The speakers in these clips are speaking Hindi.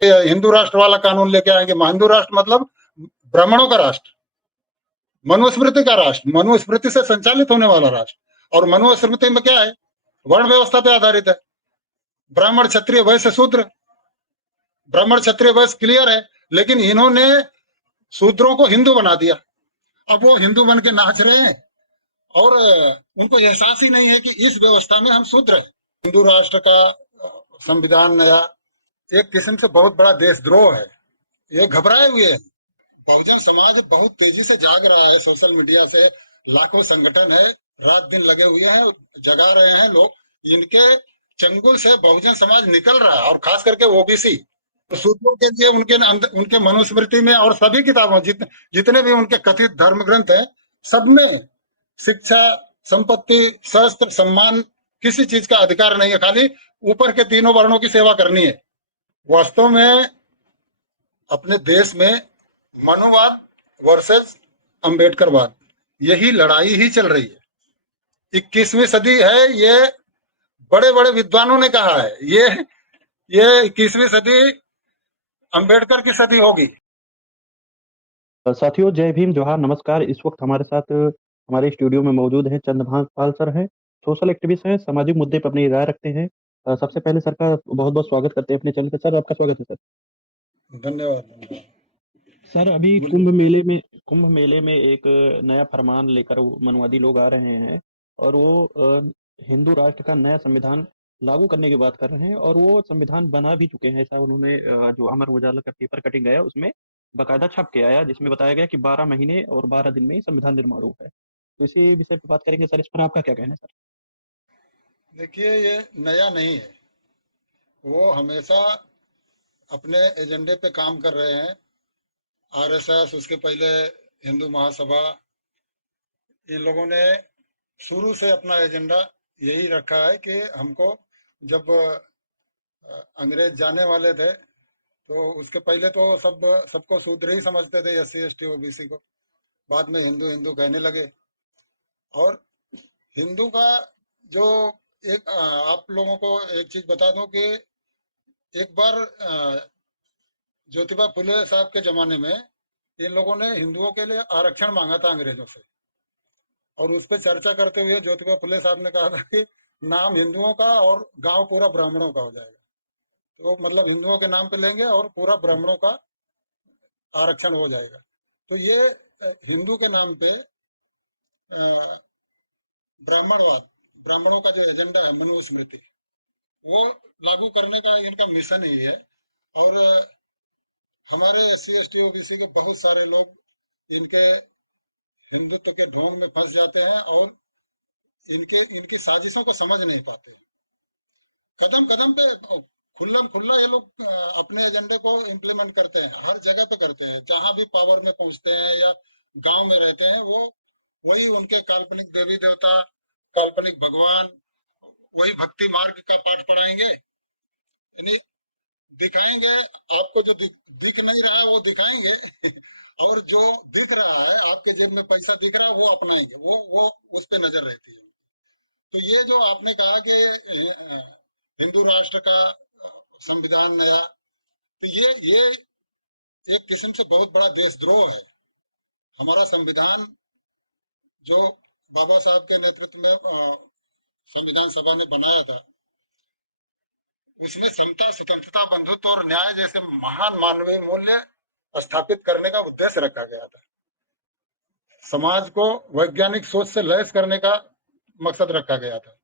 हिंदू राष्ट्र वाला कानून लेके आएंगे। हिंदू राष्ट्र मतलब ब्राह्मणों का राष्ट्र, मनुस्मृति का राष्ट्र, मनुस्मृति से संचालित होने वाला राष्ट्र। और मनुस्मृति में क्या है, वर्ण व्यवस्था पे आधारित है, ब्राह्मण क्षत्रिय वैश्य शूद्र। ब्राह्मण क्षत्रिय वैश्य क्लियर है, लेकिन इन्होंने शूद्रों को हिंदू बना दिया। अब वो हिंदू बन के नाच रहे हैं और उनको एहसास ही नहीं है कि इस व्यवस्था में हम शूद्र हैं। हिंदू राष्ट्र का संविधान नया एक किस्म से बहुत बड़ा देशद्रोह है। ये घबराए हुए हैं। बहुजन समाज बहुत तेजी से जाग रहा है। सोशल मीडिया से लाखों संगठन है, रात दिन लगे हुए हैं, जगा रहे हैं लोग। इनके चंगुल से बहुजन समाज निकल रहा है, और खास करके ओबीसी सूत्रों के लिए उनके मनुस्मृति में और सभी किताबों जितने भी उनके कथित धर्म ग्रंथ है, सब में शिक्षा, संपत्ति, शस्त्र, सम्मान, किसी चीज का अधिकार नहीं है। खाली ऊपर के तीनों वर्णों की सेवा करनी है। वास्तव में अपने देश में मनुवाद वर्सेस अंबेडकरवाद, यही लड़ाई ही चल रही है। 21वीं सदी है, ये बड़े बड़े विद्वानों ने कहा है। ये 21वीं सदी अंबेडकर की सदी होगी। साथियों, जय भीम, जोहार, नमस्कार। इस वक्त हमारे साथ हमारे स्टूडियो में मौजूद हैं चंद्रभान पाल सर हैं, सोशल एक्टिविस्ट हैं, सामाजिक मुद्दे पर अपनी राय रखते हैं। सबसे पहले सर का बहुत बहुत स्वागत करते हैं अपने चैनल पर। सर, आपका स्वागत है सर। धन्यवाद। सर, अभी कुंभ मेले में एक नया फरमान लेकर मनुवादी लोग आ रहे हैं, और वो हिंदू राष्ट्र का नया संविधान लागू करने की बात कर रहे हैं, और वो संविधान बना भी चुके हैं। ऐसा उन्होंने जो अमर उजाला का पेपर कटिंग गया उसमें बाकायदा छप के आया, जिसमें बताया गया कि 12 महीने और 12 दिन में ही संविधान निर्माण हुआ है। तो इसी विषय पर बात करेंगे सर। इस पर आपका क्या कहना है सर? देखिए, ये नया नहीं है, वो हमेशा अपने एजेंडे पे काम कर रहे हैं। आरएसएस, उसके पहले हिंदू महासभा, इन लोगों ने शुरू से अपना एजेंडा यही रखा है कि हमको, जब अंग्रेज जाने वाले थे तो उसके पहले तो सबको शूद्र ही समझते थे, एससी एसटी ओबीसी को। बाद में हिंदू हिंदू कहने लगे। और हिंदू का जो एक आप लोगों को एक चीज बता दूं कि एक बार ज्योतिबा फुले साहब के जमाने में इन लोगों ने हिंदुओं के लिए आरक्षण मांगा था अंग्रेजों से, और उस पर चर्चा करते हुए ज्योतिबा फुले साहब ने कहा था कि नाम हिंदुओं का और गांव पूरा ब्राह्मणों का हो जाएगा। तो मतलब हिंदुओं के नाम पे लेंगे और पूरा ब्राह्मणों का आरक्षण हो जाएगा। तो ये हिंदू के नाम पे ब्राह्मणवाद, ब्राह्मणों का जो एजेंडा है मनुस्मृति, वो लागू करने का इनका मिशन ही है। और हमारे एससी एसटी ओबीसी के बहुत सारे लोग इनके हिंदुत्व के ढोंग में फंस जाते हैं और इनकी साजिशों को समझ नहीं पाते। कदम कदम पे खुल्लम खुल्ला ये लोग अपने एजेंडे को इम्प्लीमेंट करते हैं, हर जगह पे करते हैं। जहां भी पावर में पहुंचते हैं या गांव में रहते हैं, वो वही उनके काल्पनिक देवी देवता, काल्पनिक भगवान, वही भक्ति मार्ग का पाठ पढ़ाएंगे, यानी दिखाएंगे। आपको जो दिख नहीं रहा वो दिखाएंगे और जो दिख रहा है, आपके जेब में पैसा दिख रहा है, वो अपनाएंगे, वो उस पर नजर रहती है। तो ये जो आपने कहा कि हिंदू राष्ट्र का संविधान नया, तो ये एक किस्म से बहुत बड़ा देशद्रोह है। हमारा संविधान जो बाबा साहब के नेतृत्व में संविधान सभा ने बनाया था, उसमें समता, स्वतंत्रता, बंधुत्व और न्याय जैसे महान मानवीय मूल्य स्थापित करने का उद्देश्य रखा गया था। समाज को वैज्ञानिक सोच से लैस करने का मकसद रखा गया था।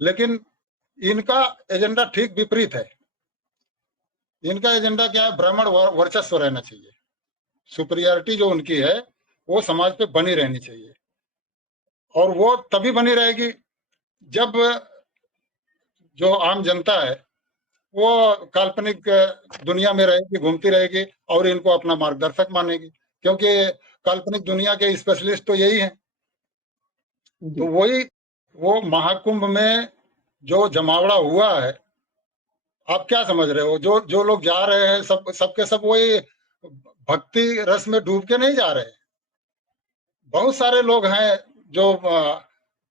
लेकिन इनका एजेंडा ठीक विपरीत है। इनका एजेंडा क्या है? ब्राह्मण वर्चस्व रहना चाहिए, सुपीरियरिटी जो उनकी है वो समाज पे बनी रहनी चाहिए। और वो तभी बनी रहेगी जब जो आम जनता है वो काल्पनिक दुनिया में रहेगी, घूमती रहेगी और इनको अपना मार्गदर्शक मानेगी, क्योंकि काल्पनिक दुनिया के स्पेशलिस्ट तो यही हैं। तो वही वो महाकुंभ में जो जमावड़ा हुआ है, आप क्या समझ रहे हो? जो लोग जा रहे हैं सबके सब वही भक्ति रस में डूब के नहीं जा रहे। बहुत सारे लोग हैं जो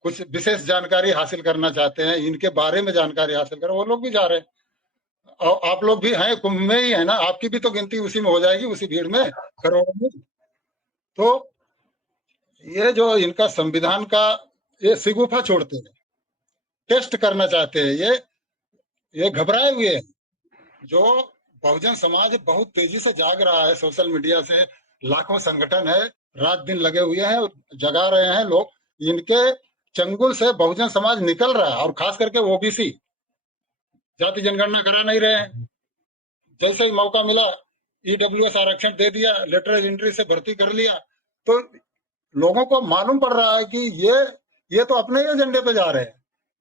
कुछ विशेष जानकारी हासिल करना चाहते हैं, इनके बारे में जानकारी हासिल कर, वो लोग भी जा रहे हैं। और आप लोग भी हैं, कुंभ में ही है ना, आपकी भी तो गिनती उसी में हो जाएगी, उसी भीड़ में, करोड़ों में। तो ये जो इनका संविधान का ये सिगुफा छोड़ते हैं, टेस्ट करना चाहते हैं, ये घबराए हुए हैं। जो बहुजन समाज बहुत तेजी से जाग रहा है, सोशल मीडिया से लाखों संगठन है, रात दिन लगे हुए हैं, जगा रहे हैं लोग। इनके चंगुल से बहुजन समाज निकल रहा है, और खास करके ओबीसी जाति जनगणना करा नहीं रहे हैं। जैसे ही मौका मिला ईडब्ल्यूएस आरक्षण दे दिया, लेटरल एंट्री से भर्ती कर लिया। तो लोगों को मालूम पड़ रहा है कि ये तो अपने ही एजेंडे पे जा रहे हैं,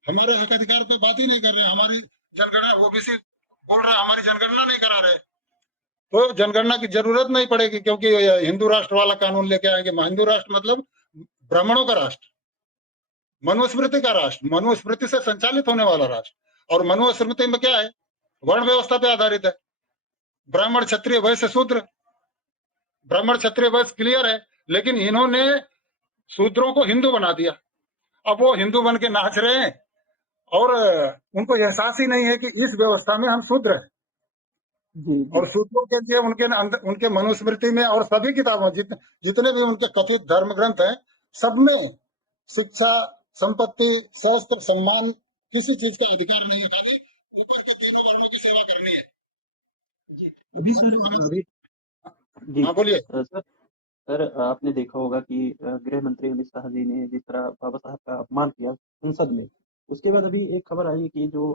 हमारे हक अधिकार पे बात ही नहीं कर रहे। हमारी जनगणना, ओबीसी बोल रहा है हमारी जनगणना नहीं करा रहे, तो जनगणना की जरूरत नहीं पड़ेगी, क्योंकि हिंदू राष्ट्र वाला कानून लेके आएंगे। हिंदू राष्ट्र मतलब ब्राह्मणों का राष्ट्र, मनुस्मृति का राष्ट्र, मनुस्मृति से संचालित होने वाला राष्ट्र। और मनुस्मृति में क्या है, वर्ण व्यवस्था पे आधारित है, ब्राह्मण क्षत्रिय वैश्य शूद्र। ब्राह्मण क्षत्रिय वैश्य क्लियर है, लेकिन इन्होंने शूद्रों को हिंदू बना दिया। अब वो हिंदू बन के नाच रहे हैं, और उनको एहसास ही नहीं है कि इस व्यवस्था में हम शूद्र हैं। जी जी और शूद्रों के लिए उनके मनुस्मृति में और सभी किताबों, जितने भी उनके कथित धर्म ग्रंथ हैं, सब में शिक्षा, संपत्ति, शस्त्र, सम्मान, किसी चीज का अधिकार नहीं है, खाली ऊपर के तीनों वर्णों की सेवा करनी है। जी। अभी आज सर जो हमें, अभी जी हाँ बोलिए। सर सर आपने देखा होगा कि गृह मंत्री अमित शाह जी ने जिस तरह बाबा साहब का अपमान किया संसद में, उसके बाद अभी एक खबर आई कि जो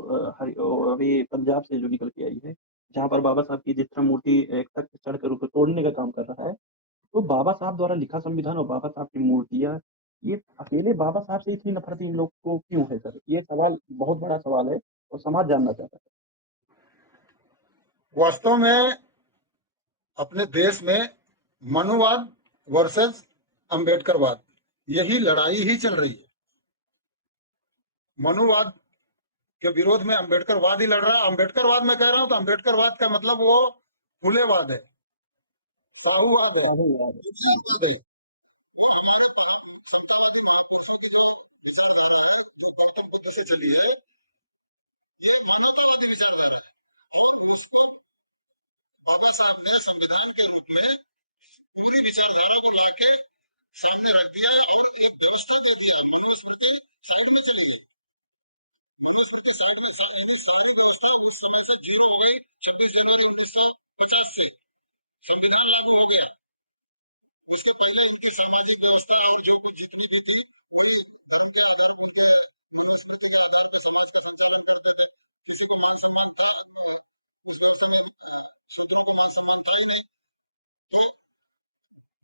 अभी पंजाब से जो निकल के आई है, जहाँ पर बाबा साहब की जिस तरह मूर्ति एक तख्त चढ़कर उसको तोड़ने का काम कर रहा है, तो बाबा साहब द्वारा लिखा संविधान और बाबा साहब की मूर्तियाँ, ये अकेले बाबा साहब से इतनी नफरत इन लोग को क्यों है सर? ये सवाल बहुत बड़ा सवाल है और समाज जानना चाहता है। वास्तव में अपने देश में मनुवाद वर्सेस अंबेडकरवाद, यही लड़ाई ही चल रही है। मनुवाद के विरोध में अंबेडकरवाद ही लड़ रहा है। अंबेडकरवाद मैं कह रहा हूं तो अंबेडकरवाद का मतलब वो फुलेवाद है, साहूवाद है, बुद्धिवाद है। कैसे चली है, बाबा साहब ने संविधान के रूप में पूरी विचारधारा को लेके सामने रख दिया, और एक व्यवस्था दे दिया। मनुस्मृति हाथ में चली है। मनुस्मृति 26 से संविधान लागू हो गया। उसके पहले उनकी सामाजिक व्यवस्था और जो भी जितने भी थे,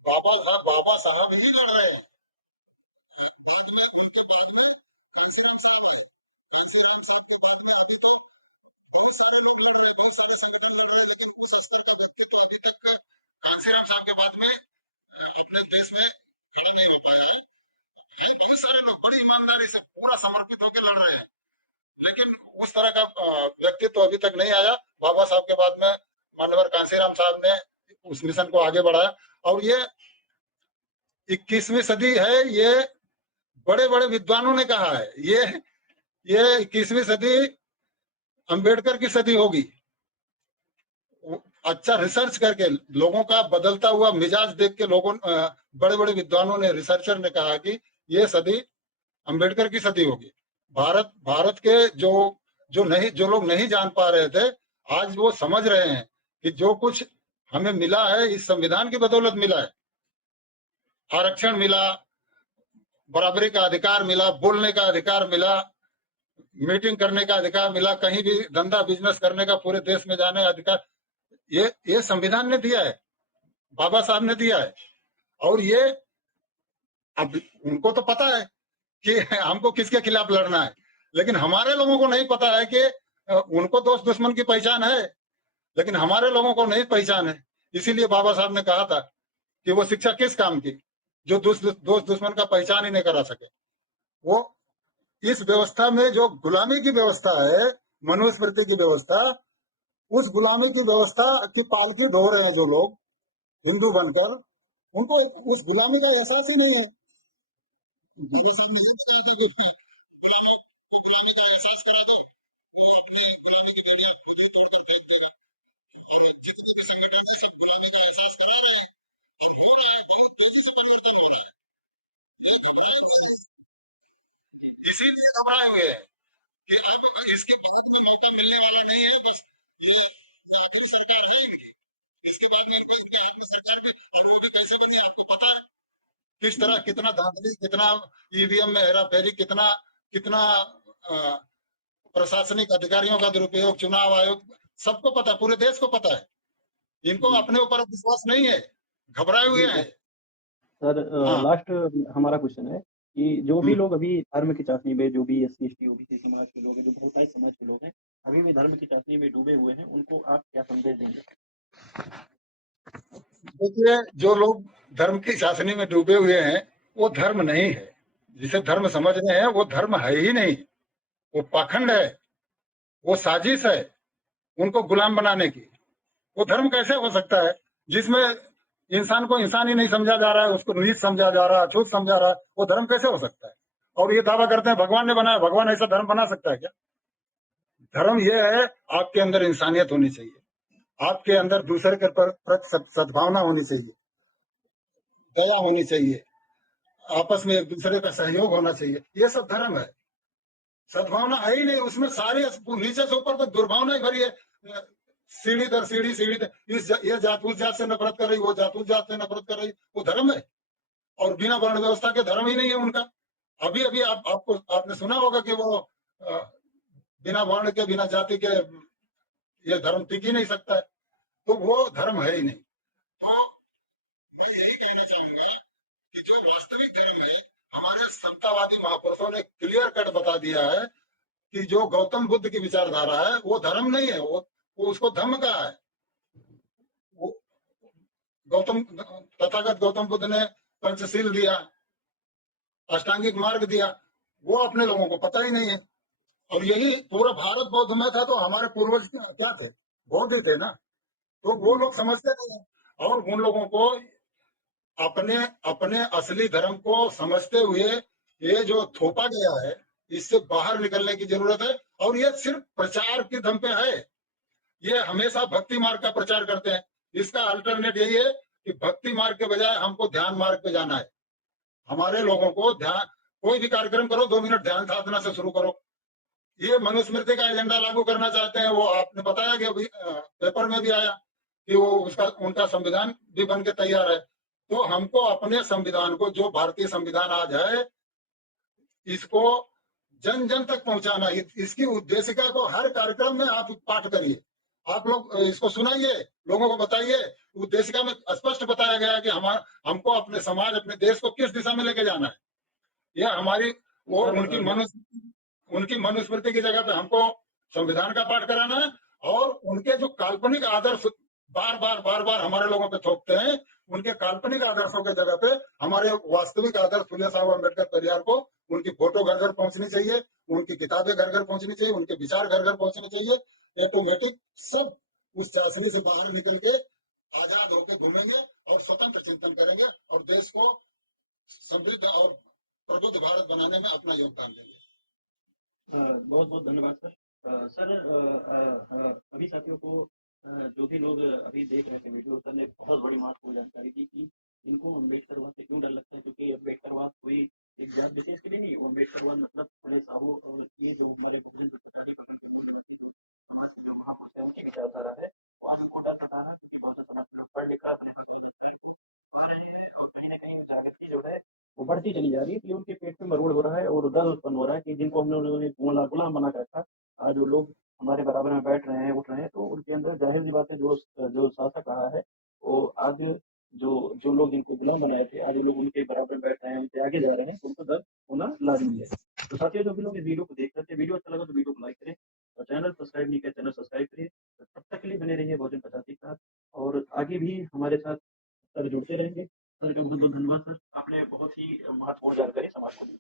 बाबा साहब ही लड़ रहे हैं। कांसीराम साहब के बाद में अपने देश में खड़ी नहीं रह पाया है। बहुत सारे लोग बड़ी ईमानदारी से पूरा समर्पित होकर लड़ रहे हैं, लेकिन उस तरह का व्यक्तित्व अभी तक नहीं आया। बाबा साहब के बाद में मानवर कांसीराम साहब ने उस मिशन को आगे बढ़ाया, और ये 21वीं सदी है। ये बड़े बड़े विद्वानों ने कहा है, ये 21वीं सदी अंबेडकर की सदी होगी। अच्छा रिसर्च करके, लोगों का बदलता हुआ मिजाज देख के, बड़े बड़े विद्वानों ने, रिसर्चर ने कहा कि ये सदी अंबेडकर की सदी होगी। भारत के जो लोग नहीं जान पा रहे थे, आज वो समझ रहे हैं कि जो कुछ हमें मिला है इस संविधान की बदौलत मिला है। आरक्षण मिला, बराबरी का अधिकार मिला, बोलने का अधिकार मिला, मीटिंग करने का अधिकार मिला, कहीं भी धंधा बिजनेस करने का, पूरे देश में जाने का अधिकार, ये संविधान ने दिया है, बाबा साहब ने दिया है। और ये अब उनको तो पता है कि हमको किसके खिलाफ लड़ना है, लेकिन हमारे लोगों को नहीं पता है कि उनको दोस्त दुश्मन की पहचान है, लेकिन हमारे लोगों को नहीं पहचान है। इसीलिए बाबा साहब ने कहा था कि वो शिक्षा किस काम की, जो दोस्त दुश्मन का पहचान ही नहीं करा सके। वो इस व्यवस्था में जो गुलामी की व्यवस्था है, मनुस्मृति की व्यवस्था, उस गुलामी की व्यवस्था की पालकी ढो रहे हैं जो लोग हिंदू बनकर, उनको उस गुलामी का एहसास ही नहीं है। किस तरह कितना धांधली, कितना ईवीएम में हेरा फेरी, कितना कितना प्रशासनिक अधिकारियों का दुरुपयोग, चुनाव आयोग, सबको पता है, पूरे देश को पता है। इनको अपने ऊपर विश्वास नहीं है, घबराए हुए हैं। सर हाँ लास्ट हमारा क्वेश्चन है कि जो भी लोग अभी धर्म की चाशनी में, जो भी एससी एसटी ओबीसी समाज के लोग हैं, जो बहुतायत समाज के लोग हैं, अभी भी धर्म की चाशनी में डूबे हुए हैं, उनको आप क्या संदेश देंगे? देखिए, जो लोग धर्म की चाशनी में डूबे हुए हैं वो धर्म नहीं है, जिसे धर्म समझ रहे हैं वो धर्म है ही नहीं, वो पाखंड है, वो साजिश है उनको गुलाम बनाने की। वो धर्म कैसे हो सकता है जिसमें इंसान को इंसान ही नहीं समझा जा रहा है, उसको नीच समझा जा रहा है, अछूत समझा रहा है, वो धर्म कैसे हो सकता है? और ये दावा करते हैं भगवान ने बनाया, भगवान ऐसा धर्म बना सकता है क्या? धर्म ये है, आपके अंदर इंसानियत होनी चाहिए, आपके अंदर दूसरे के प्रति सद्भावना होनी चाहिए, दया होनी चाहिए, आपस में एक दूसरे का सहयोग होना चाहिए, ये सब धर्म है। सद्भावना है ही नहीं उसमें, सारी नीचे से ऊपर तक दुर्भावना ही भरी है। सीढ़ी दर सीढ़ी, सीढ़ी दर, ये जात उस जात से नफरत कर रही, वो जात उस जात से नफरत कर रही, वो धर्म है? और बिना वर्ण व्यवस्था के धर्म ही नहीं है उनका। अभी अभी आपने सुना होगा कि वो बिना वर्ण के, बिना जाति के ये धर्म टिक ही नहीं सकता है, तो वो धर्म है ही नहीं। तो मैं यही कहना चाहूंगा कि जो वास्तविक धर्म है, हमारे समतावादी महापुरुषों ने क्लियर कट बता दिया है कि जो गौतम बुद्ध की विचारधारा है वो धर्म नहीं है, वो उसको धम्म कहा है। वो तथागत गौतम बुद्ध ने पंचशील दिया, अष्टांगिक मार्ग दिया, वो अपने लोगों को पता ही नहीं है। और यही पूरा भारत बौद्ध में था, तो हमारे पूर्वज क्या थे? बौद्ध थे ना। तो वो लोग समझते नहीं है, और उन लोगों को अपने अपने असली धर्म को समझते हुए ये जो थोपा गया है, इससे बाहर निकलने की जरूरत है। और ये सिर्फ प्रचार की दम पे है, ये हमेशा भक्ति मार्ग का प्रचार करते हैं। इसका अल्टरनेट यही है कि भक्ति मार्ग के बजाय हमको ध्यान मार्ग पे जाना है। हमारे लोगों को ध्यान, कोई भी कार्यक्रम करो 2 मिनट ध्यान साधना से शुरू करो। ये मनुस्मृति का एजेंडा लागू करना चाहते हैं, वो आपने बताया कि अभी पेपर में भी आया कि वो उसका उनका संविधान भी बन के तैयार है। तो हमको अपने संविधान को, जो भारतीय संविधान आज है, इसको जन जन तक पहुंचाना, इसकी उद्देशिका को हर कार्यक्रम में आप पाठ करिए, आप लोग इसको सुनाइए, लोगों को बताइए। उद्देशिका में स्पष्ट बताया गया है कि हमको अपने समाज, अपने देश को किस दिशा में लेके जाना है। यह हमारी वो उनकी मनुस्मृति की जगह पे हमको संविधान का पाठ कराना है। और उनके जो काल्पनिक आदर्श बार बार हमारे लोगों पे थोपते हैं, उनके काल्पनिक आदर्शों के जगह पे हमारे वास्तविक आदर्श फुले साहब अम्बेडकर परिवार को, उनकी फोटो घर घर पहुंचनी चाहिए, उनकी किताबें घर घर पहुंचनी चाहिए, उनके विचार घर घर पहुंचने चाहिए। ऑटोमेटिक सब उस चाशनी से बाहर निकल के आजाद होकर घूमेंगे और स्वतंत्र चिंतन करेंगे और देश को समृद्ध और प्रबुद्ध भारत बनाने में अपना योगदान देंगे। बहुत बहुत धन्यवाद सर। सर अभी साथियों को जो भी लोग अभी देख रहे थे वीडियो, सर ने बहुत बड़ी महत्वपूर्ण जानकारी दी कि इनको अम्बेडकरवाद से क्यों डर लगता है, क्योंकि अम्बेडकरवाद कोई एक जात विशेष के लिए नहीं, अम्बेडकरवाद मतलब साहू और ये जो हमारे बुजुर्ग उनकी विचारधारा है, वो हमें बहुत डर बता रहा है, क्योंकि बहुत ज्यादा पढ़ लिखा है और कहीं ना कहीं जागृति जो है वो बढ़ती चली जा रही है, उनके पेट में मरोड़ हो रहा है और दर्द उत्पन्न हो रहा है कि जिनको हम लोगों ने गुलाम बना कर रखा, आज वो लोग हमारे बराबर में बैठ रहे हैं, उठ रहे हैं, तो उनके अंदर जाहिर सी बात है, जो जो शासक रहा है वो आज जो जो लोग इनको गुलाम बनाए थे, आज वो लोग उनके बराबर में बैठ रहे हैं, उनसे आगे जा रहे हैं, तो उनको दर्द होना लाजमी है। तो साथियों, जो भी लोग इस वीडियो को देख रहे थे, वीडियो अच्छा लगा तो वीडियो को लाइक करें और चैनल सब्सक्राइब नहीं किया चैनल सब्सक्राइब करिए। तब तक के लिए बने रहिए भोजन पचासी के साथ, और आगे भी हमारे साथ सर जुड़ते रहेंगे। सर का बहुत बहुत धन्यवाद सर, आपने बहुत ही महत्वपूर्ण जानकारी समाज को दी।